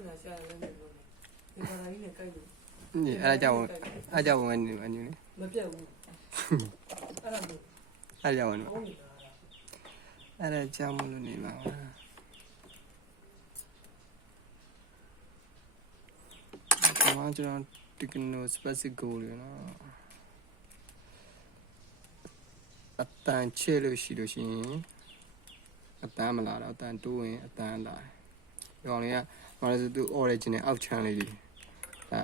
là cha lên này rồi này cái này cây rồi nhỉ ai chào anh nhỉ nó chèo ai làm được ai chào anh không gì ai chào một lần này mà Come cho nó taking specific goal you know အတန်ချဲလို့ရှိလို့ရှိရင်အတန်မလာတော့အတန်တိုးရင်အတန်လာဒီကောင်လေးကဘာလဲဆိုသူ origin အောက်ချမ်းလေးတွေအဲ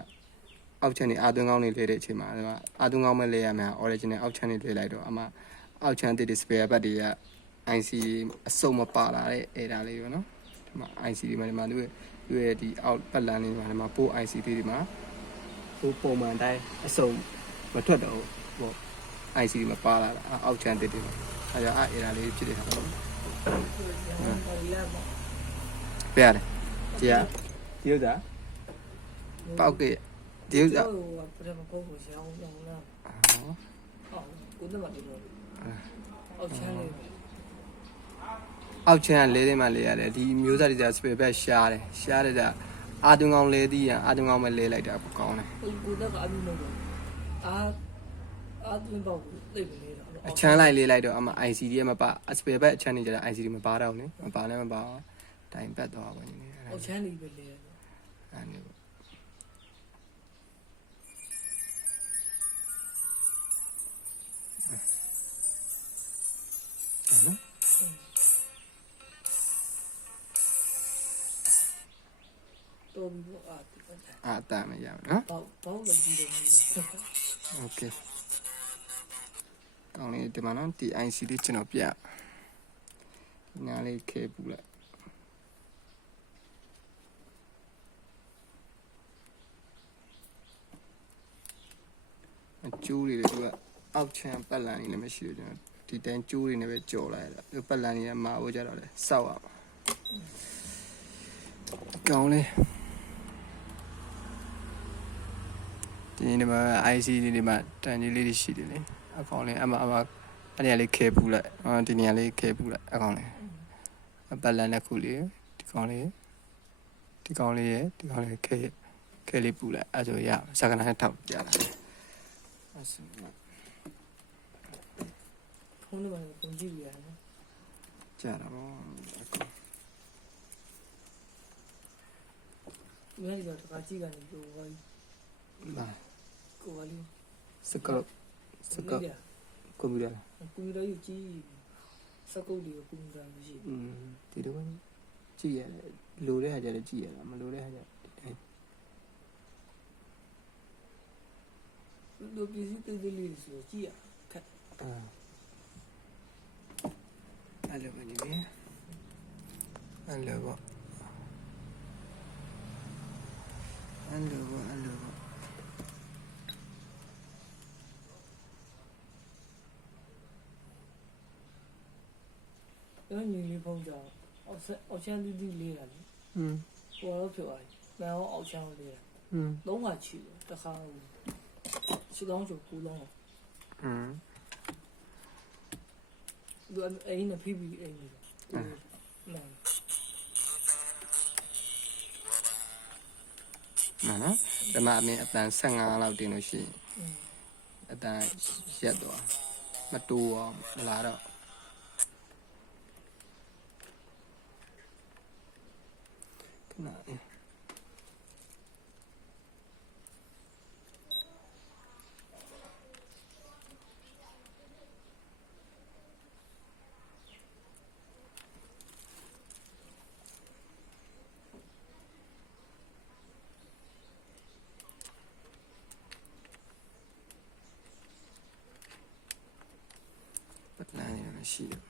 အောက်ချမ်းနေအာသွင်းကောင်းလေးလဲတဲ့အချိန်မှာဒီမှာအာသွင်းကောင်းမဲ့လဲရမှာ origin အောက်ချမ်းလေးလဲလိုက်တော့အမှအောက်ချမ်းတဲ့ spare ဘတ်တွေက IC အစုံမပါလာတဲ့အဲ့ဒါလေးပဲเนาะဒီမှာ IC ဒီမှာသူရဲ့ဒီအောက်ပတ်လန်းလေးဒီမှာပို့ IC တွေမှာပို့ပုံမှန်တိုင်းအစုံမထွက်တော့ဟိုIC မှာပါလာတာအောက်ချမ်းတစ်တွေအဲဒါအဲ့ဒါလေးဖြစ်နေတာပေါ့ပြရတယ်ဒီဥစ္စာပေါက်ကဒီဥစ္စာ ဘယ်မှာပုံကိုရှောင်းအောင်လားဟုတ်ကိုယ်တော့မပြောအောက်ချမ်းလေး အောက်ချမ်းလေးသိမ်းမှလေးရတယ်ဒီမျိုးစားတွေက spare back ရှားတယ်ကြအာသွင်းကောင်းလဲသည်အာသွင်းကောင်းပဲလဲလိုက်တာပိုကောင်းတယ် ကိုယ်တော့အမှုမဟုတ်အာသွင်းပေါ့သိပြီလေတော့ အချမ်းလိုက်လေးလိုက်တော့အမ IC တွေမပါ spare back အချမ်းနေကြတာ IC တွေမပါတော့ဘူးမပါလည်းမပါတိုင်ပတ်သွားပါဘူး အောက်ချမ်းလေးပဲလေ အဲ့ဒါနော်တော်ပြီပေါ့အာတာမရဘူးနော် ဘောက်လည်းကြည့်တယ် โอเคကောင်းလေးဒီမှာနော်ဒီ IC လေးကျွန်တော်ပြနားလေးခဲပူလိုက်အကျိုးတွေသူကအောက်ချမ်းပတ်လန်နေလည်းမရှိဘူးကျွန်တော်ဒီတန်းကျိုးတွေနဲ့ပဲကြော်လိုက်ရတာဒီပတ်လန်နေမှာဖို့ကြတော့လေစောက်ရမှာကောင်းလေးဒီနေ့မှာ IC ဒီမှာတန်ကြီးလေးတွေရှိတယ်လေအကောင်လေးအမအဲ့ဒီလေးခဲပူလိုက်ဒီနေရာလေးခဲပူလိုက်အကောင်လေးပတ်လန်တစ်ခုလေးဒီကောင်လေးရဲ့ခဲလေးပူလိုက်အဲ့ဆိုရစကနာနဲ့ထောက်ပြလာအဲ့ဆိုဖုန်းနံပါတ်ကိုကြည့်ရအောင် ကြာတာပေါ့မင်းတို့ကကြည့်ကနေပြောပါဦး လာ ကိုပါလိစကကွန်ပျူတာ ကွန်ပျူတာယူကြည့်စကုတ်တွေကိုကွန်ပျူတာမရှိ ဒီတော့ကြည့်ရတယ်လိုတဲ့ဟာကြလည်းကြည့်ရတာမလိုတဲ့ဟာကြလူပစ္စည်းတွေလေးဆိုကြည့်ရခက် အဲ့လိုပဲနေပြီအဲ့လိုပေါ့အဲ့ညီလေးပုံကြောင်အောက်ချမ်းတီးလေးတာလေဟိုတော့ဖြစ်သွားပြီ။နောက်အောက်ချမ်းလေးတာသုံးခါချီတယ်တစ်ခါချီကောင်းချိုကူလုံးသူအိမ်နဲ့ဖိပြီးအိမ်နေတယ်နော်ဒီမှာအမင်းအတန်15လောက်တင်လို့ရှိရင်အတန်ရက်သွားမတိုးအောင်မလာတော့ခဏပတ်လန်းနေမရှိဘူး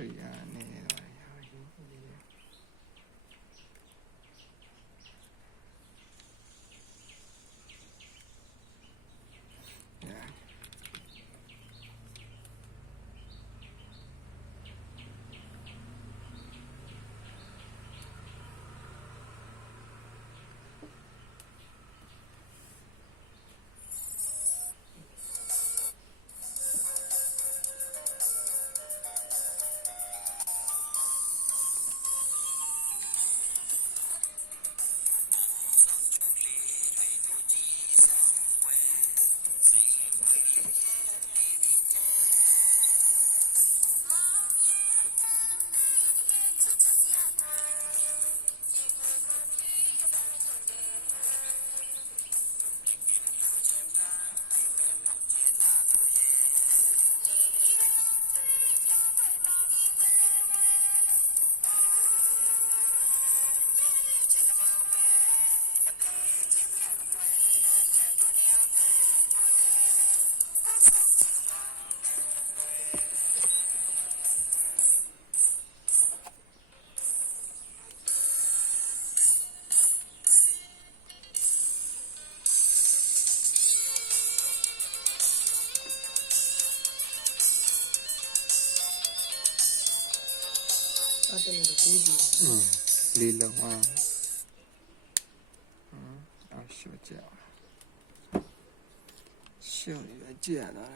对呀，那个。ဘူးဘူး လေးလုံးอ่ะရှော့ကြရှော့ရကြတော့